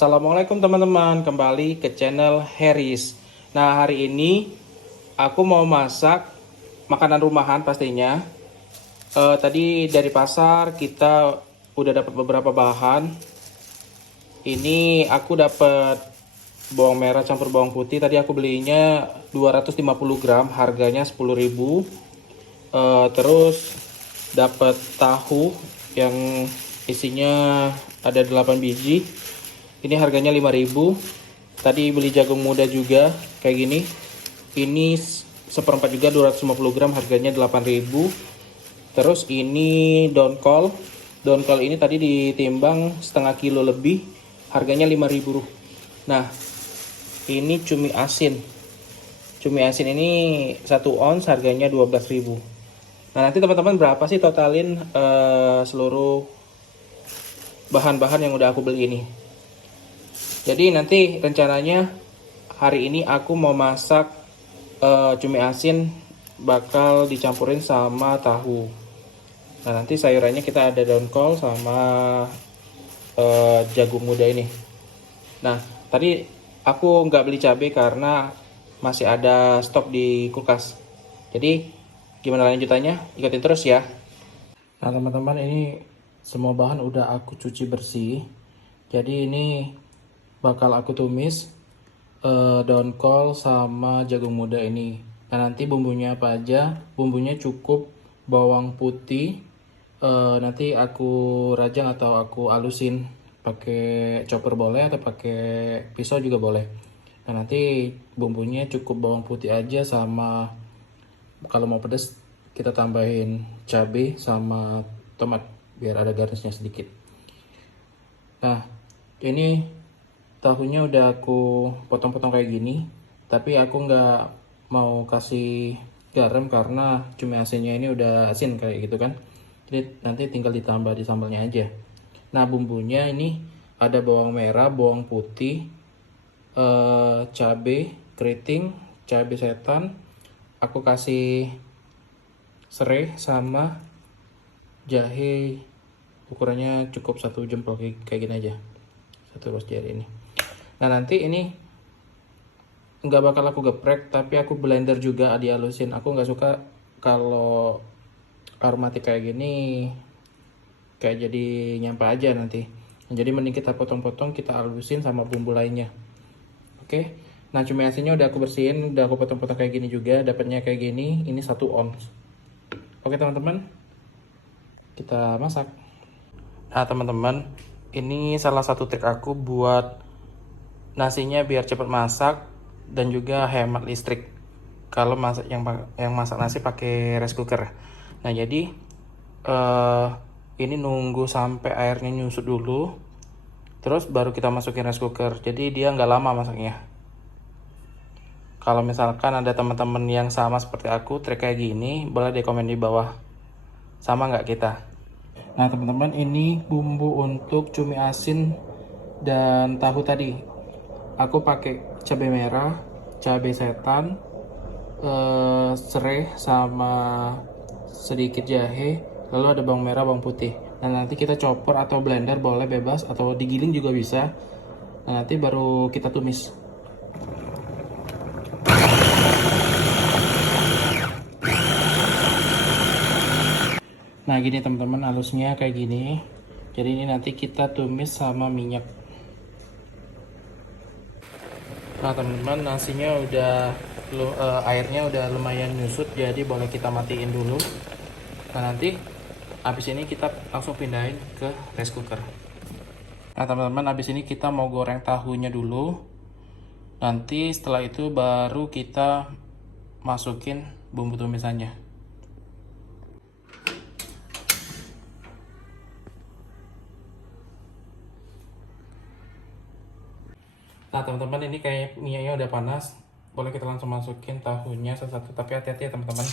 Assalamualaikum teman-teman, kembali ke channel Harris. Nah, hari ini aku mau masak makanan rumahan pastinya. Tadi dari pasar kita udah dapat beberapa bahan. Ini aku dapat bawang merah campur bawang putih. Tadi aku belinya 250 gram, harganya 10.000. Terus dapat tahu yang isinya ada 8 biji. Ini harganya 5.000. Tadi beli jagung muda juga kayak gini. Ini seperempat juga 250 gram, harganya 8.000. Terus ini daun kol. Daun kol ini tadi ditimbang setengah kilo lebih, harganya 5.000. Nah, ini cumi asin. Cumi asin ini 1 ons, harganya 12.000. Nah, nanti teman-teman berapa sih totalin seluruh bahan-bahan yang udah aku beli ini? Jadi nanti rencananya hari ini aku mau masak cumi asin, bakal dicampurin sama tahu. Nah, nanti sayurannya kita ada daun kol sama jagung muda ini. Nah, tadi aku nggak beli cabai karena masih ada stok di kulkas. Jadi gimana lanjutannya? Ikutin terus ya. Nah, teman-teman, ini semua bahan udah aku cuci bersih. Jadi ini bakal aku tumis daun kol sama jagung muda ini. Nah, nanti bumbunya apa aja? Bumbunya cukup bawang putih. Nanti aku rajang atau aku alusin pakai chopper boleh atau pakai pisau juga boleh. Nah, nanti bumbunya cukup bawang putih aja, sama kalau mau pedas kita tambahin cabai sama tomat biar ada garnisnya sedikit. Nah, ini tahunya udah aku potong-potong kayak gini, tapi aku nggak mau kasih garam karena cumi asinnya ini udah asin kayak gitu kan. Jadi nanti tinggal ditambah di sambalnya aja. Nah, bumbunya ini ada bawang merah, bawang putih, cabai keriting, cabai setan. Aku kasih serai sama jahe, ukurannya cukup 1 jempol kayak gini aja, 1 ruas jari ini. Nah, nanti ini nggak bakal aku geprek, tapi aku blender juga dihalusin. Aku nggak suka kalau aromatik kayak gini kayak jadi nyampah aja nanti. Jadi mending kita potong-potong, kita halusin sama bumbu lainnya. Oke. Nah, cumi asinnya udah aku bersihin, udah aku potong-potong kayak gini juga. Dapatnya kayak gini, ini 1 ons. Oke teman-teman, kita masak. Nah teman-teman, ini salah satu trik aku buat nasinya biar cepat masak dan juga hemat listrik kalau masak yang masak nasi pakai rice cooker. Nah, jadi ini nunggu sampai airnya nyusut dulu, terus baru kita masukin rice cooker. Jadi dia nggak lama masaknya. Kalau misalkan ada teman-teman yang sama seperti aku trik kayak gini, boleh deh komen di bawah, sama nggak kita. Nah teman-teman, ini bumbu untuk cumi asin dan tahu tadi. Aku pakai cabai merah, cabai setan, serai sama sedikit jahe, lalu ada bawang merah, bawang putih. Nah, nanti kita chopper atau blender boleh bebas, atau digiling juga bisa. Nah, nanti baru kita tumis. Nah, gini teman-teman, halusnya kayak gini. Jadi ini nanti kita tumis sama minyak. Nah teman-teman, nasinya udah airnya udah lumayan nyusut, jadi boleh kita matiin dulu. Nah, nanti habis ini kita langsung pindahin ke rice cooker. Nah teman-teman, habis ini kita mau goreng tahunya dulu. Nanti setelah itu baru kita masukin bumbu tumisannya. Nah teman-teman, ini kayak minyaknya udah panas, boleh kita langsung masukin tahunya satu-satu, tapi hati-hati ya teman-teman.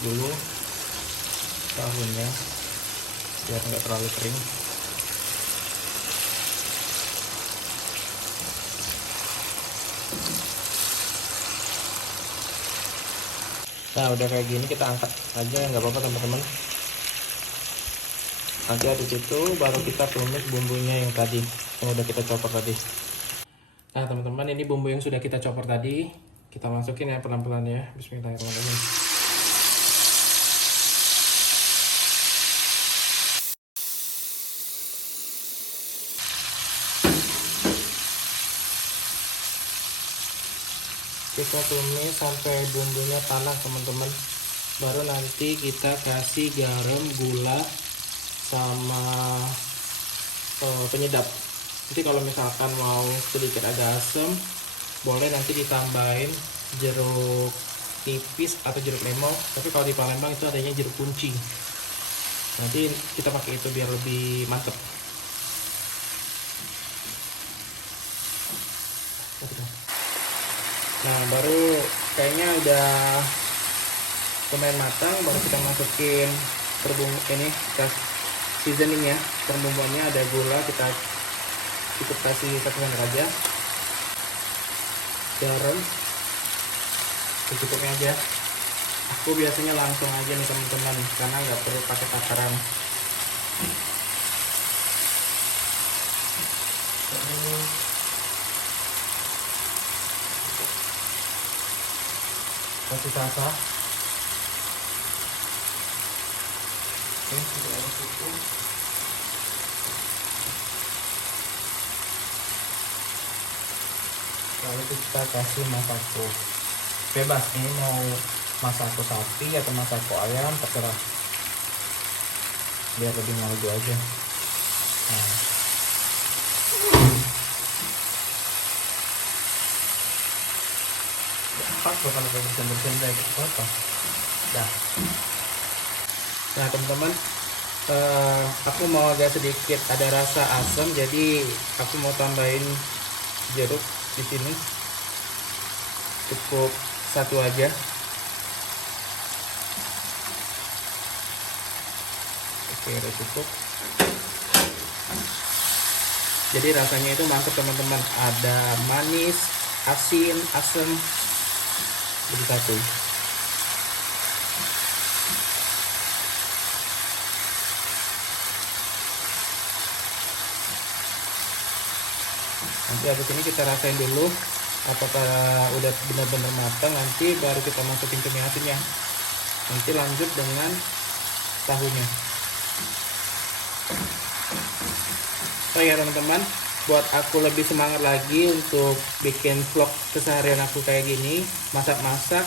dulu tahunya biar nggak terlalu kering. Nah udah kayak gini kita angkat aja, nggak apa-apa teman-teman. Nanti habis itu baru kita tumis bumbunya yang tadi yang udah kita chopper tadi. Nah teman-teman, ini bumbu yang sudah kita chopper tadi kita masukin ya pelan-pelan ya. Bismillahirrahmanirrahim. Kita tumis sampai bumbunya panas teman-teman, baru nanti kita kasih garam, gula, sama penyedap. Nanti kalau misalkan mau sedikit ada asam, boleh nanti ditambahin jeruk nipis atau jeruk lemon, tapi kalau di Palembang itu adanya jeruk kunci. Nanti kita pakai itu biar lebih mantep. Nah baru kayaknya udah lumayan matang, baru kita masukin ini seasoning ya. Perbumbuannya ada gula, kita cukup kasih 1 sendok aja, garam secukupnya aja. Aku biasanya langsung aja nih teman-teman, karena nggak perlu pakai takaran. Kasih salsa. Oke, sudah ada cukup. Lalu kita kasih masako. Bebas, ini mau masako sapi atau masako ayam terserah, biar lebih ngaldu aja. Nah. Pas kalau bersihin kayak gitu apa? Dah. Nah teman-teman, aku mau agak sedikit ada rasa asam, jadi aku mau tambahin jeruk di sini. Cukup 1 aja. Oke, udah cukup. Jadi rasanya itu mantap teman-teman. Ada manis, asin, asam, jadi satu. Nanti habis ini kita rasain dulu apakah udah benar-benar matang, nanti baru kita masukin cumi asinnya. Nanti lanjut dengan tahunya. Oh ya teman-teman, buat aku lebih semangat lagi untuk bikin vlog keseharian aku kayak gini, masak-masak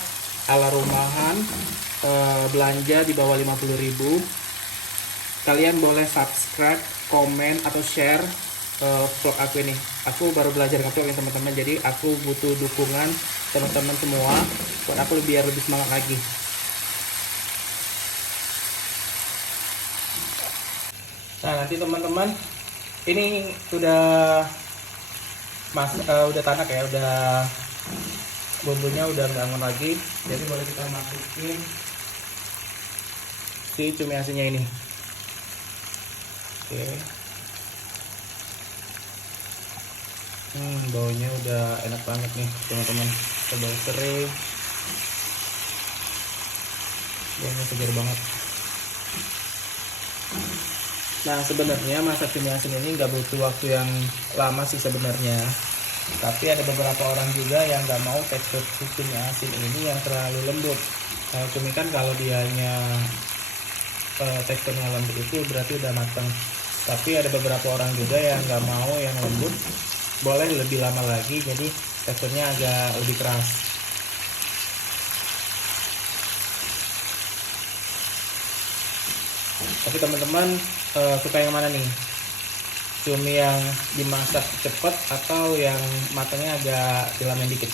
ala rumahan, belanja di bawah 50.000, kalian boleh subscribe, komen, atau share vlog aku ini. Aku baru belajar ngevlog ya teman-teman, jadi aku butuh dukungan teman-teman semua buat aku biar lebih semangat lagi. Nah nanti teman-teman, ini udah tanak ya, udah bumbunya udah nggak anget lagi, jadi boleh kita masukin si cumi asinnya ini. Oke. Baunya udah enak banget nih teman-teman, bau kering, baunya segar banget. Nah sebenarnya masak cumi asin ini nggak butuh waktu yang lama sih sebenarnya, tapi ada beberapa orang juga yang nggak mau tekstur cumi asin ini yang terlalu lembut. Kalau cumi kan kalau dianya teksturnya lembut itu berarti udah matang, tapi ada beberapa orang juga yang nggak mau yang lembut, boleh lebih lama lagi, jadi teksturnya agak lebih keras. Tapi teman-teman suka yang mana nih? Cumi yang dimasak cepat atau yang matangnya agak dilamin dikit?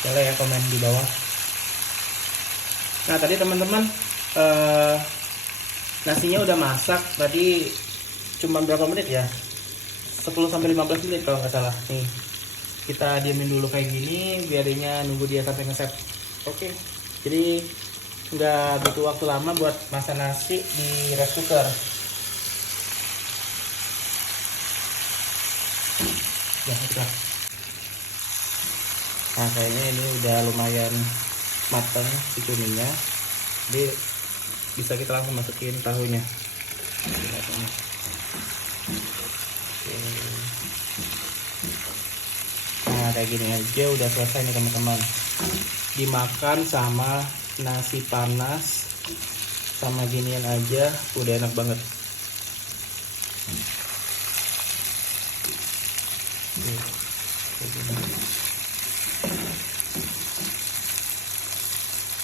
Boleh ya komen di bawah. Nah tadi teman-teman, nasinya udah masak tadi cuma berapa menit ya? 10-15 menit kalau nggak salah. Nih kita diemin dulu kayak gini biar dia nunggu dia sampai ngeset. Oke, Jadi nggak butuh waktu lama buat masak nasi di rice cooker. Ya, udah. Nah, kayaknya ini udah lumayan matang si kuningnya. Jadi bisa kita langsung masukin tahunya. Nah, kayak gini aja udah selesai nih teman-teman. Dimakan sama nasi panas sama ginian aja udah enak banget.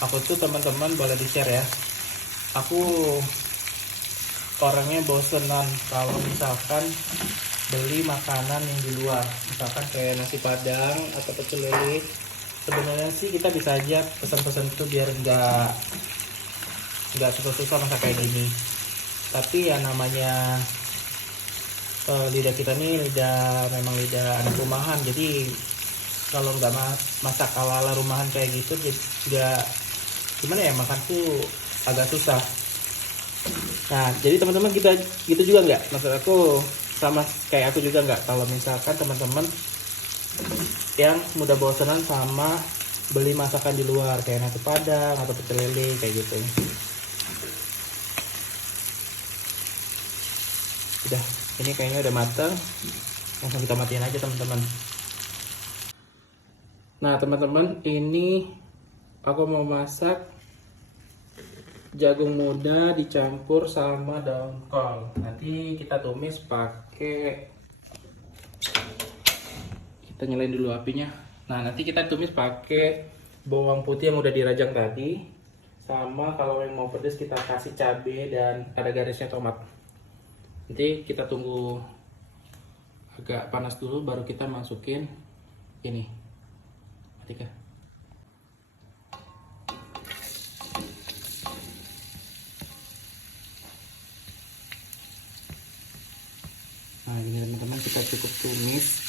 Aku tuh teman-teman boleh di share ya, aku orangnya bosenan kalau misalkan beli makanan yang di luar, misalkan kayak nasi padang atau pecel lele. Sebenarnya sih kita bisa aja pesan-pesan itu biar nggak susah-susah masak kayak gini, tapi ya namanya lidah kita nih memang lidah anak rumahan, jadi kalau nggak masak ala-ala rumahan kayak gitu nggak gimana ya, makan tuh agak susah. Nah, jadi teman-teman kita gitu juga nggak, maksud aku sama kayak aku juga nggak, kalau misalkan teman-teman yang mudah bosanan sama beli masakan di luar kayak nasi padang atau pecel lele kayak gitu. Udah, ini kayaknya udah matang, langsung kita matiin aja teman-teman. Nah teman-teman, ini aku mau masak jagung muda dicampur sama daun kol. Nanti kita tumis pakai, kita nyalain dulu apinya. Nah, nanti kita tumis pakai bawang putih yang udah dirajang tadi. Sama kalau yang mau pedas kita kasih cabai dan ada garisnya tomat. Nanti kita tunggu agak panas dulu baru kita masukin ini. Matikan. Nah, ini teman-teman, kita cukup tumis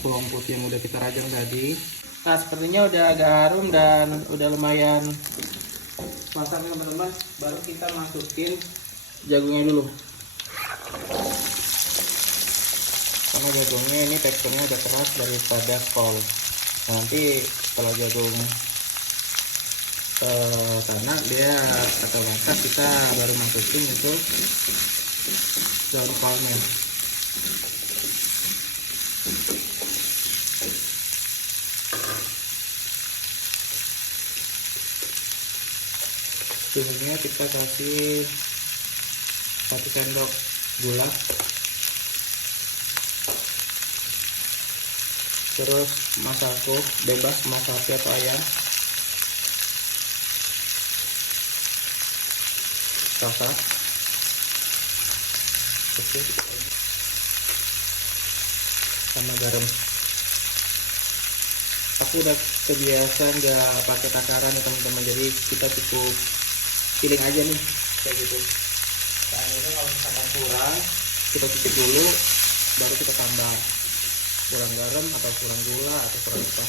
bawang putih yang udah kita rajang tadi. Nah, sepertinya udah agak harum dan udah lumayan masaknya teman-teman. Baru kita masukin jagungnya dulu. Karena jagungnya ini teksturnya udah keras daripada kol. Nanti setelah jagung tanah dia otomatis kita baru masukin itu daun kolnya. Suhunya kita kasih 1 sendok gula, terus masako bebas mau sapi atau ayam, rasa, oke, sama garam. Aku udah kebiasa nggak pakai takaran ya teman-teman, jadi kita cukup feeling aja nih kayak gitu. Seandainya kalau misalkan kurang, kita cicip dulu baru kita tambah kurang garam atau kurang gula atau kurang apa.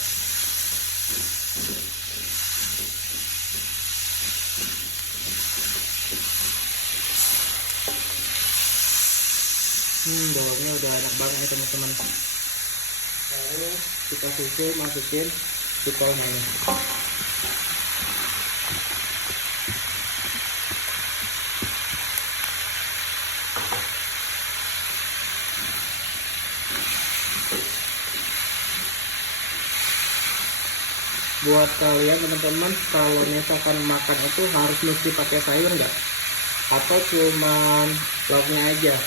Bawangnya udah enak banget ya teman-teman. Lalu kita susul masukin sukolnya ini. Buat kalian teman-teman, kalau misalkan makan itu harus mesti pakai sayur nggak? Atau cuman lauknya aja?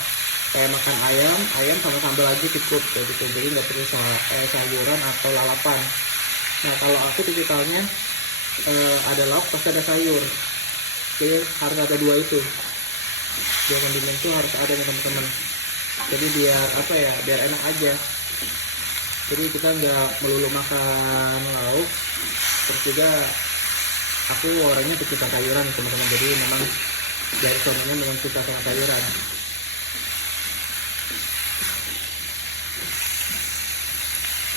Kayak makan ayam sama sambal aja cukup kayak gitu. Jadi nggak perlu sayuran atau lalapan. Nah kalau aku tipikalnya ada lauk pasti ada sayur. Jadi harus ada dua itu. Dua kondimen itu harus ada nih teman-teman. Jadi biar apa ya? Biar enak aja. Jadi kita nggak melulu makan lauk. Terus juga aku orangnya pecinta sayuran teman-teman. Jadi memang dari suaminya memang suka sama sayuran.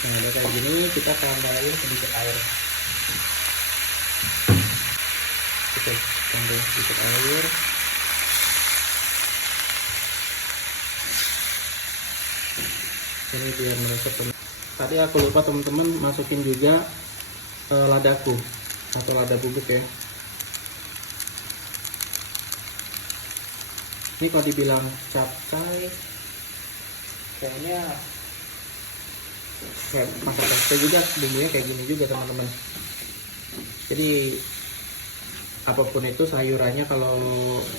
Nah udah kayak gini kita tambahin sedikit air. Kita tambah sedikit air. Ini biar meresap. Tadi aku lupa teman-teman masukin juga ladaku atau lada bubuk ya. Ini kalau dibilang capcay, kayaknya kayak masak capcay juga, bumbunya kayak gini juga teman-teman. Jadi apapun itu sayurannya kalau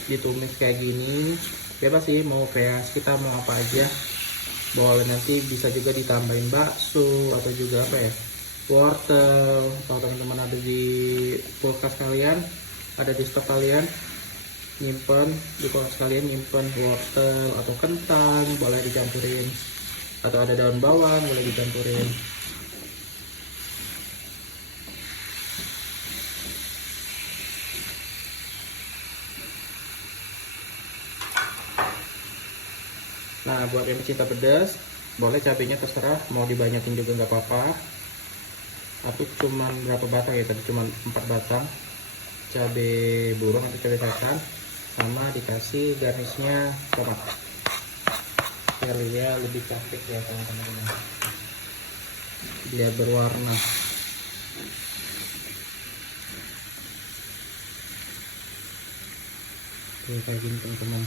ditumis kayak gini bebas sih, mau kreasi kita mau apa aja. Boleh, nanti bisa juga ditambahin bakso atau juga apa ya, wortel. Kalau teman-teman ada di kulkas kalian, ada di stok kalian, nyimpen di kulkas kalian, nyimpen wortel atau kentang boleh dicampurin, atau ada daun bawang boleh dicampurin. Nah, buat yang cinta pedas, boleh cabenya terserah, mau dibanyakin juga nggak apa-apa. Aku cuman berapa batang ya, tadi cuman 4 batang cabai burung atau cabai kacang, sama dikasih garnisnya tomat biar dia lebih cantik ya teman-teman, biar berwarna. Tuh, kayak gini teman-teman.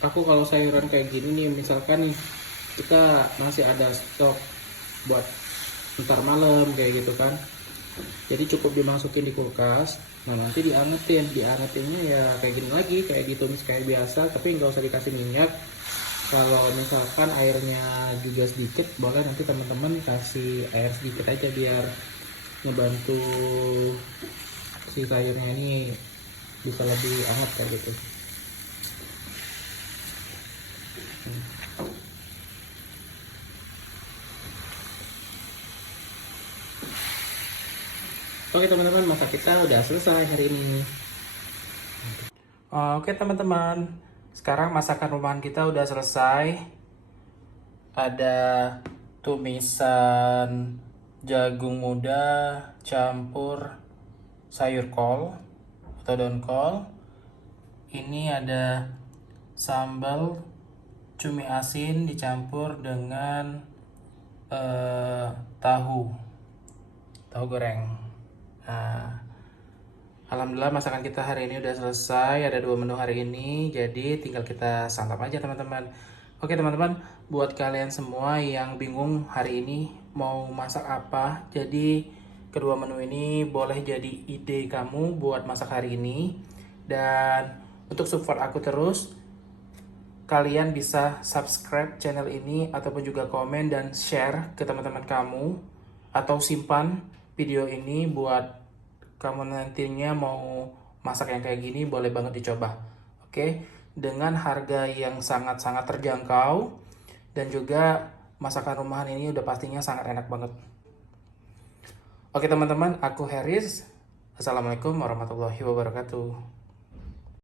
Aku kalau sayuran kayak gini nih, misalkan nih kita masih ada stok buat ntar malam kayak gitu kan, jadi cukup dimasukin di kulkas. Nah, nanti diangetinnya ya kayak gini lagi, kayak ditumis kayak biasa, tapi nggak usah dikasih minyak. Kalau misalkan airnya juga sedikit, boleh nanti teman-teman kasih air sedikit aja biar ngebantu si sayurnya ini bisa lebih hangat kayak gitu. Oke teman-teman, masak kita udah selesai hari ini. Oke teman-teman, sekarang masakan rumahan kita udah selesai. Ada tumisan jagung muda campur sayur kol atau daun kol. Ini ada sambal cumi asin dicampur dengan tahu goreng. Nah, alhamdulillah masakan kita hari ini udah selesai. Ada 2 menu hari ini, jadi tinggal kita santap aja teman-teman. Oke teman-teman, buat kalian semua yang bingung hari ini mau masak apa, jadi kedua menu ini boleh jadi ide kamu buat masak hari ini. Dan untuk support aku terus, kalian bisa subscribe channel ini ataupun juga komen dan share ke teman-teman kamu, atau simpan video ini buat kamu nantinya mau masak yang kayak gini, boleh banget dicoba. Oke, dengan harga yang sangat-sangat terjangkau, dan juga masakan rumahan ini udah pastinya sangat enak banget. Oke teman-teman, aku Haris. Assalamualaikum warahmatullahi wabarakatuh.